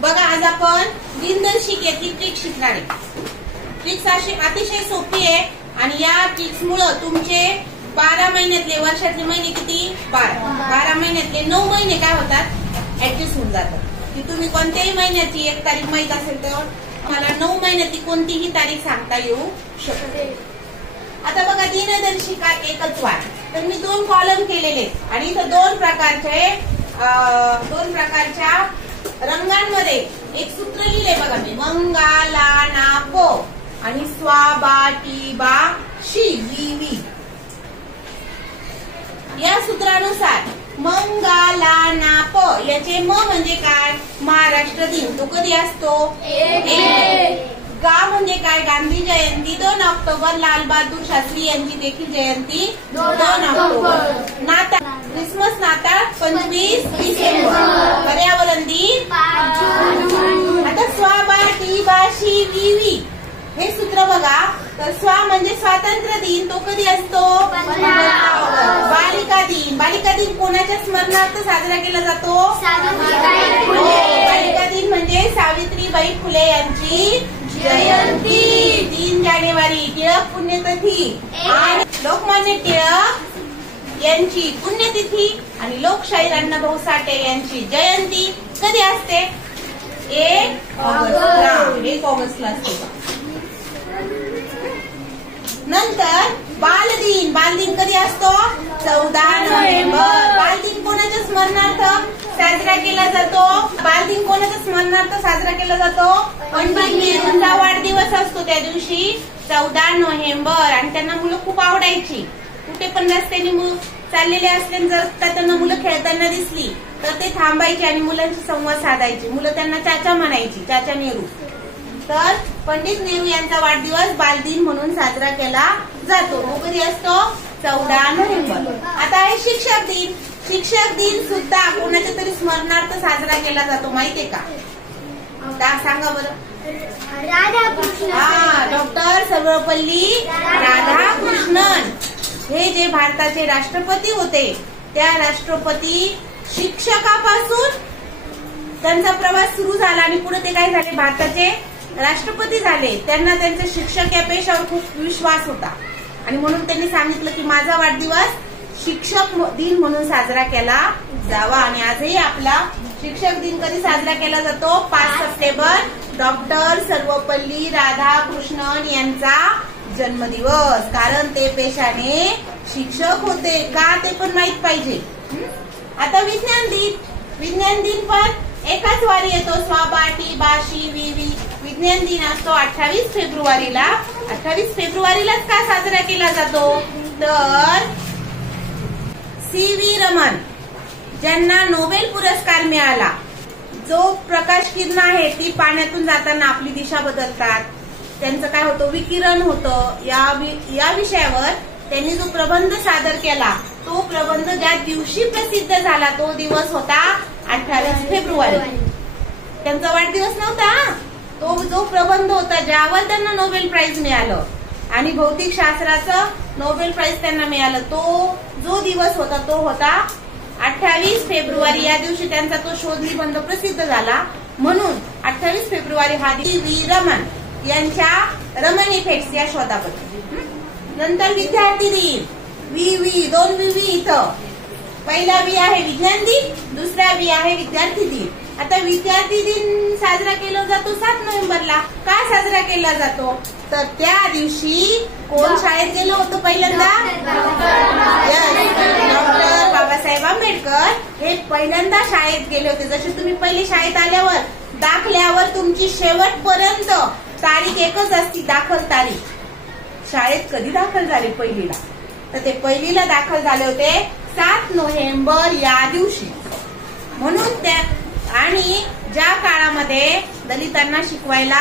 बघा, आज आपण दिनदर्शिकेची ट्रिक शिकणार आहे. ट्रिक्स अतिशय सोपी आहे आणि या ट्रिक्स मुळे तुमचे 12 महिन्यातले, वर्षातले महिने किती 12 महिन्यातले 9 महिने काय होतात, ऍडजस्ट होऊन जातात. की तुम्ही कोणत्याही महिन्याची एक तारीख माहित असेल तर मला 9 महिन्याची कोणतीही तारीख सांगता येऊ शकते. आता बघा, दिनदर्शिका एकच वार. तर मी 2 कॉलम केलेले आणि इथं 2 प्रकारच्या रंगांमध्ये एक सूत्र लिहिले बघा मी, मंगाला ना पो आणि स्वाबा टीबा शी वी वी. या सूत्रानुसार मंगाला ना प याचे म म्हणजे काय, महाराष्ट्र दिन. तो कधी असतो, गा म्हणजे काय, गांधी जयंती 2 ऑक्टोबर, लाल बहादूर शास्त्री यांची देखील जयंती 2 ऑक्टोबर. नाताळ, क्रिसमस नाताळ 25 डिसेंबर. पर्यावरण दिन. आता स्वाबा टीबा शी वी वी हे सूत्र बघा. तर स्वा म्हणजे स्वातंत्र्य दिन, तो कधी असतो, 15 ऑगस्ट. बालिका दिन, बालिका दिन कोणाच्या स्मरणार्थ साजरा केला जातो, बालिका दिन म्हणजे सावित्रीबाई फुले यांची जयंती. 3 जानेवारी टिळक पुण्यतिथी आणि लोकमान्य टिळक यांची पुण्यतिथी आणि लोकशाहीर अण्णाभाऊ साठे यांची जयंती कधी असते, 1 ऑगस्टला असते. नंतर बालदिन, बालदिन कधी असतो, 14 नोव्हेंबर. बालदिन कोणाच्या स्मरणार्थ साजरा केला जातो, बालदिन कोणाच्या स्मरणार्थ साजरा केला जातो, पंडित नेहरूंचा वाढदिवस असतो त्या दिवशी 14 नोव्हेंबर. आणि त्यांना मुलं खूप आवडायची. कुठे पण रस्त्याने चाललेले असले, जर त्यांना मुलं खेळताना दिसली तर ते थांबायचे आणि मुलांशी संवाद साधायचे. मुलं त्यांना चाचा म्हणायची, चाचा नेहरू. तर पंडित नेहरू यांचा वाढदिवस बालदिन म्हणून साजरा केला जातो. तो कधी असतो, 14 नोव्हेंबर. आता आहे शिक्षक दिन. शिक्षक दिन सुद्धा कोणाच्या तरी स्मरणार्थ साजरा केला जातो, माहितीये का, सांगा बरं. डॉक्टर सर्वपल्ली राधाकृष्णन हे जे भारताचे राष्ट्रपती होते, त्या राष्ट्रपती शिक्षकापासून त्यांचा प्रवास सुरू झाला आणि पुढे ते काय झाले, भारताचे राष्ट्रपती झाले. त्यांना त्यांच्या शिक्षक या पेशावर खूप विश्वास होता आणि म्हणून त्यांनी सांगितलं की माझा वाढदिवस शिक्षक दिन म्हणून साजरा केला जावा. आणि आजही आपला शिक्षक दिन कधी साजरा केला जातो, 5 सप्टेंबर, डॉक्टर सर्वपल्ली राधाकृष्णन यांचा जन्मदिवस. कारण ते पेशाने शिक्षक होते का, ते पण माहित पाहिजे. आता विज्ञान दिन. विज्ञान दिन पण एकाच वारी येतो, स्वाबा टीबा शी वी वी. विज्ञान दिन असतो 28 फेब्रुवारीला. 28 फेब्रुवारीलाच का साजरा केला जातो, तर सी.व्ही. रमन ज्यांना नोबेल पुरस्कार मिळाला. जो प्रकाश किरण आहे ती पाण्यातून जाताना आपली दिशा बदलतात, त्यांचं काय होतं, विकिरण होतं. या विषयावर त्यांनी जो प्रबंध सादर केला, तो प्रबंध ज्या दिवशी प्रसिद्ध झाला तो दिवस होता 28 फेब्रुवारी. त्यांचा वाढदिवस नव्हता, तो जो प्रबंध होता ज्यावर त्यांना नोबेल प्राइज मिळालं आणि भौतिक शास्त्राचं नोबेल प्राइज त्यांना मिळालं, तो जो दिवस होता तो होता 28 फेब्रुवारी. या दिवशी त्यांचा तो शोध निबंध प्रसिद्ध झाला. म्हणून 28 फेब्रुवारी हा सी.व्ही. रमन यांच्या रमन इफेक्ट या शोधाबद्दल. नंतर विद्यार्थी दिन. वी 2 वी इथं. पहिला वी आहे विज्ञान दिन, दुसरा वी आहे विद्यार्थी दिन. आता विद्यार्थी दिन साजरा केला जातो 7 नोव्हेंबरला. का साजरा केला जातो, तर त्या दिवशी कोण शाळेत गेलं होतं पहिल्यांदा, डॉक्टर बाबासाहेब आंबेडकर हे पहिल्यांदा शाळेत गेले होते. जसे तुम्ही पहिले शाळेत आल्यावर दाखल्यावर तुमची शेवटपर्यंत तारीख एकच असती, दाखल तारीख. शाळेत कधी दाखल झाले पहिलीला, तर ते पहिलीला दाखल झाले होते 7 नोव्हेंबर या दिवशी. म्हणून त्या आणि ज्या काळामध्ये दलितांना शिकवायला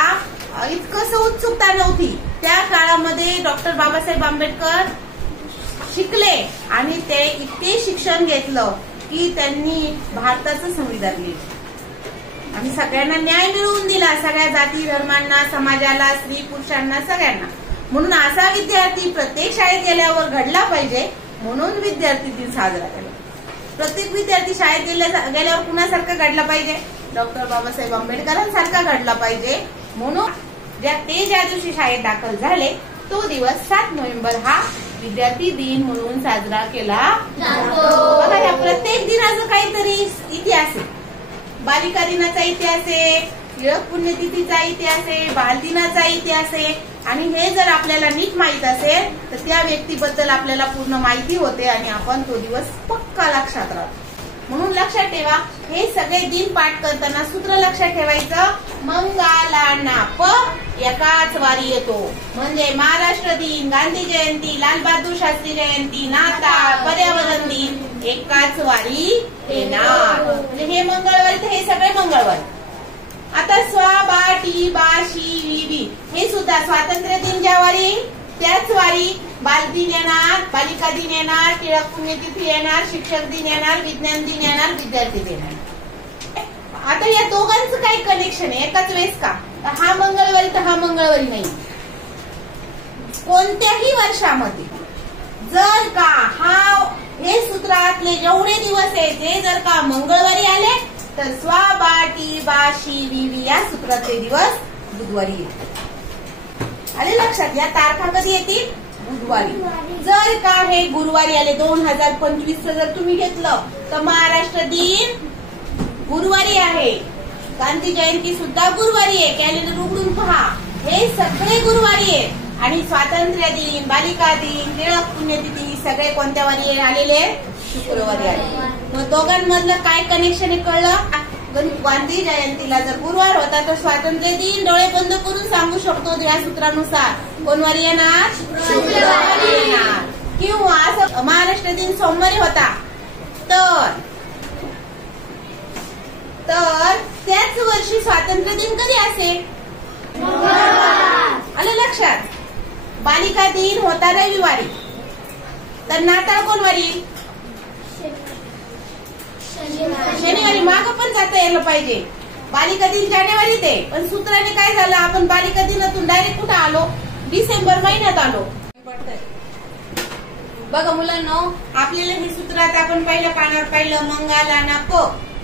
इतकंसं उत्सुकता नव्हती, त्या काळामध्ये डॉक्टर बाबासाहेब आंबेडकर शिकले आणि ते इतके शिक्षण घेतलं की त्यांनी भारताचं संविधान लिहिलं आणि सगळ्यांना न्याय मिळवून दिला, सगळ्या जाती धर्मांना, समाजाला, स्त्री पुरुषांना, सगळ्यांना. म्हणून असा विद्यार्थी प्रत्येक शाळेत गेल्यावर घडला पाहिजे, म्हणून विद्यार्थी दिन साजरा केला. प्रत्येक विद्यार्थी शाळेत गेल्यावर कुणासारखा घडला पाहिजे, डॉक्टर बाबासाहेब आंबेडकरांसारखा घडला पाहिजे. म्हणून ज्या दिवशी शाळेत दाखल झाले तो दिवस 7 नोव्हेंबर हा विद्यार्थी दिन म्हणून साजरा केला जातो. बघा, या प्रत्येक दिनाचं काहीतरी इतिहास आहे. बालिका दिनाचा इतिहास आहे, टिळक पुण्यतिथीचा इतिहास आहे, बालदिनाचा इतिहास आहे. आणि हे जर आपल्याला नीट माहित असेल तर त्या व्यक्तीबद्दल आपल्याला पूर्ण माहिती होते आणि आपण तो दिवस पक्का लक्षात राहतो. म्हणून लक्षात ठेवा, हे सगळे दिन पाठ करताना सूत्र लक्षात ठेवायचं. मंगलाना प एकाच वारी येतो. म्हणजे महाराष्ट्र दिन, गांधी जयंती, लाल बहादूर शास्त्री जयंती, नाताळ, पर्यावरण दिन एकाच वारी येणार. म्हणजे हे मंगळवारी तर हे सगळे मंगळवार. आता स्वा बा टी बा शी वी वी हे सुद्धा स्वातंत्र्य दिन ज्या वारी त्याच वारी बालदिन येणार, बालिका दिन येणार, टिळक पुण्यतिथी येणार, शिक्षक दिन येणार, विज्ञान दिन येणार, विद्यार्थी दिन येणार. आता या दोघांचं काही कनेक्शन आहे एकाच वेळेस का? हा मंगळवारी तर हा मंगळवारी नाही. कोणत्याही वर्षामध्ये जर का हे सूत्रातले जेवढे दिवस आहेत ते जर का मंगळवारी आले तर स्वा बा टी बा शी वी वी या सूत्रातले दिवस बुधवारी येतील. आले लक्षात? या तारखा कधी येतील? बुधवारी. जर का हे गुरुवारी आले 2025 जर तुम्ही घेतलं तर महाराष्ट्र दिन गुरुवारी आहे, गांधी जयंती सुद्धा गुरुवारी आहे. कॅलेंडर उघडून पहा, हे सगळे गुरुवारी आहे. आणि स्वातंत्र्य दिन, बालिका दिन, टिळक पुण्यतिथी सगळे कोणत्या वारी आलेले? शुक्रवारी आले. मग दोघांमधलं काय कनेक्शन आहे कळलं? गांधी जयंतीला जर गुरुवार होता तर स्वातंत्र्य दिन डोळे बंद करून सांगू शकतो या सूत्रानुसार कोण वारी येणार? शुक्रवारी येणार. किंवा असं महाराष्ट्र दिन सोमवारी होता तर त्याच वर्षी स्वातंत्र्य दिन कधी असेल? आलं लक्षात? बालिका दिन होता रविवारी तर नाताळ कोण वारी? शनिवारी. माग पण जाता यायला पाहिजे. बालिका दिन जानेवारीत आहे पण सूत्राने काय झालं, आपण बालिका दिनातून डायरेक्ट कुठं आलो? डिसेंबर महिन्यात आलो. बघा मुलांनो, आपल्याला हे सूत्र आता आपण पहिल्या पानावर पाहिलं. मंगलाना प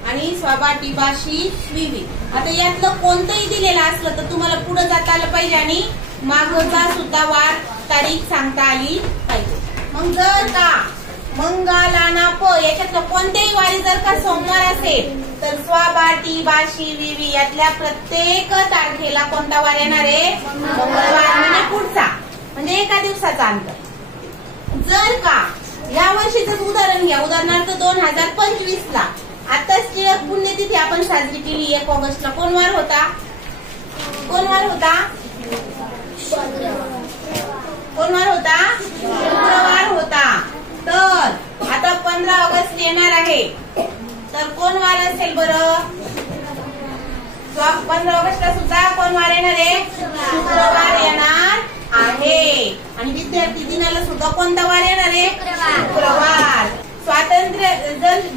आणि स्वाबा टिबा शी वी वी. आता यातलं कोणतंही दिलेलं असलं तर तुम्हाला पुढे जाता आलं पाहिजे आणि मागचा सुद्धा वार तारीख सांगता आली पाहिजे. मग जर का मंगलाना प याच्यातलं कोणत्याही वारी जर का सोमवार असेल तर स्वा बा टी बा शी वी वी यातल्या प्रत्येक तारखेला कोणता वार येणार आहे? मंगळवार. म्हणजे पुढचा, म्हणजे एका दिवसाचा अंतर. जर का या वर्षीचं उदाहरण घ्या, उदाहरणार्थ 2025 ला आताच टिळक पुण्यतिथी आपण साजरी केली 1 ऑगस्टला. कोण वार होता? कोण वार होता? कोण वार होता? शुक्रवार होता. तर आता 15 ऑगस्ट येणार आहे तर कोण वार असेल बरं? 15 ऑगस्टला सुद्धा कोण वार येणार आहे? शुक्रवार येणार आहे. आणि विद्यार्थी दिनाला सुद्धा कोणता वार येणार आहे? शुक्रवार. स्वातंत्र्य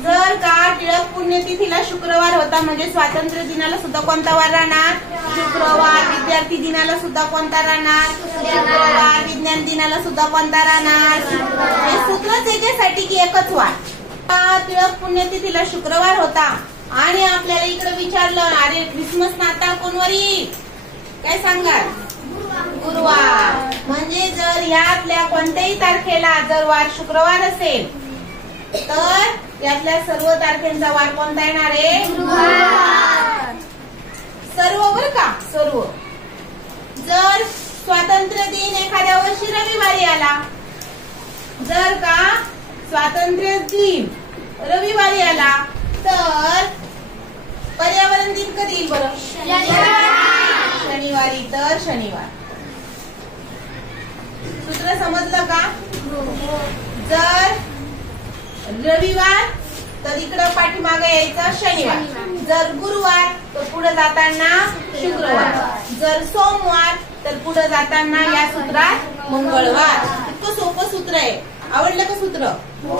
जर का टिळक पुण्यतिथीला शुक्रवार होता म्हणजे स्वातंत्र्य दिनाला सुद्धा कोणता वार राहणार? शुक्रवार. विद्यार्थी दिनाला सुद्धा कोणता राहणार? शुक्रवार. विज्ञान दिनाला सुद्धा कोणता राहणार? हे सूत्रच याच्यासाठी की एकच वार. टिळक पुण्यतिथीला शुक्रवार होता आणि आपल्याला इकडे विचारलं अरे ख्रिसमस नाताळ कोणवारी? काय सांगाल? गुरुवार. म्हणजे जर यातल्या कोणत्याही तारखेला जर वार शुक्रवार असेल तर यातल्या सर्व तारखेंचा वार कोणता येणार आहे? गुरुवार. सर्व बर का? सर्व. जर स्वातंत्र्य दिन एखाद्या वर्षी रविवारी आला, जर का स्वातंत्र्य दिन रविवारी आला तर पर्यावरण दिन कधी येईल बरं? शनिवारी. तर शनिवार. सूत्र समजलं का? जर रविवार तर इकडं पाठीमागे यायचं शनिवार. जर गुरुवार तर पुढे जाताना शुक्रवार. जर सोमवार तर पुढे जाताना या सूत्रात मंगळवार. इतकं सोपं सूत्र आहे. आवडलं का सूत्र? हो.